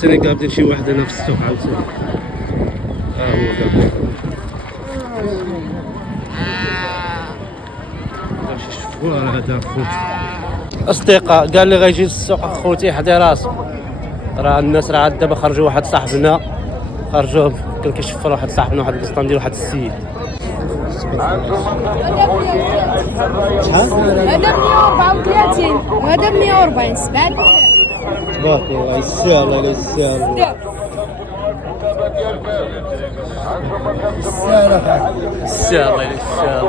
تاني قابلين شي واحد هنا في السوق عاوتاني. هو قابل شي شفوار هذا خوت. اصدقاء قال لي غيجي للسوق اخوتي حدي راسو، راه الناس راه دابا خرجوا واحد صاحبنا خرجوا كان كيشفر واحد صاحبنا واحد البسطه ديال واحد السيد. هذا 134 وهذا 140 سبعة. تبارك الله يسهل الله يسهل. السهل الله يسهل.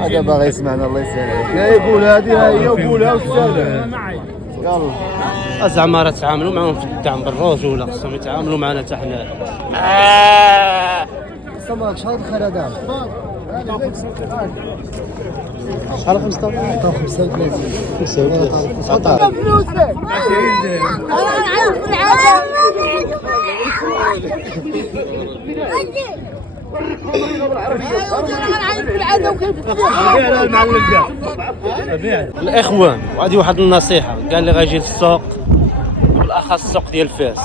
هذا باغي يسمعنا الله يسهل. يقول هذه هي وقولها وسهل. يلا زعما راه تعاملوا معاهم في الدعم بالرجوله، خصهم يتعاملوا معنا حتى حنا. سماك شحال دخل هذا؟ شحال 15 35 فلوسك الاخوان. وهذه واحد النصيحه قال لي غيجي للسوق بالاخص السوق ديال فاس.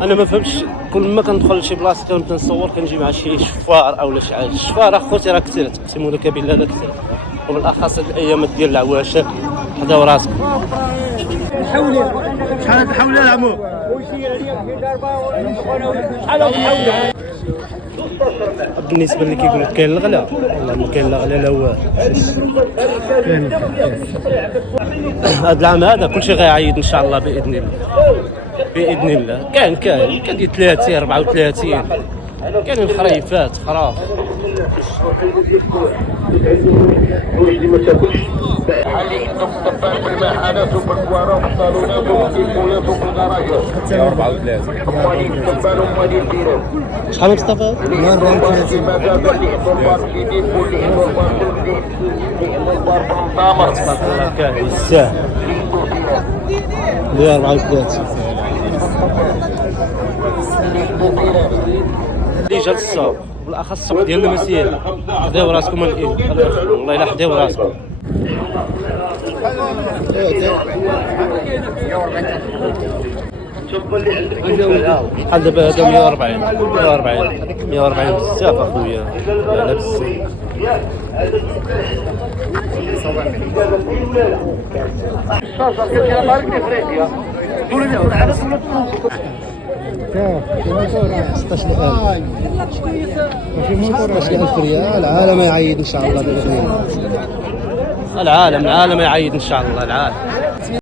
انا ما فهمتش كل ما كندخل لشي بلاصه كنبدا نصور كنجي مع شي شفار او شي حاجه. الشفار اخوتي راه كثير تقسموا لك بالله لا كثير، وبالاخص هاد الايامات ديال العواشر حداو راسكم. شحال الحوله العمو؟ بالنسبه اللي كيقول لك كاين الغلا، والله ما كاين لا غلا لا والو. هذا العام هذا كلشي غيعيد ان شاء الله باذن الله. باذن الله كاين ديال 30 34 كاين الخريفات خراف. شحال مصطفى؟ 34 كاين الساعه 34 اللي جا للسوق بالاخص السوق ديال المسيره. حداو راسكم والله الا حداو راسكم. بحال دابا هذا 140 بزاف اخويا. لا بزاف العالم يعيد ان شاء الله. العالم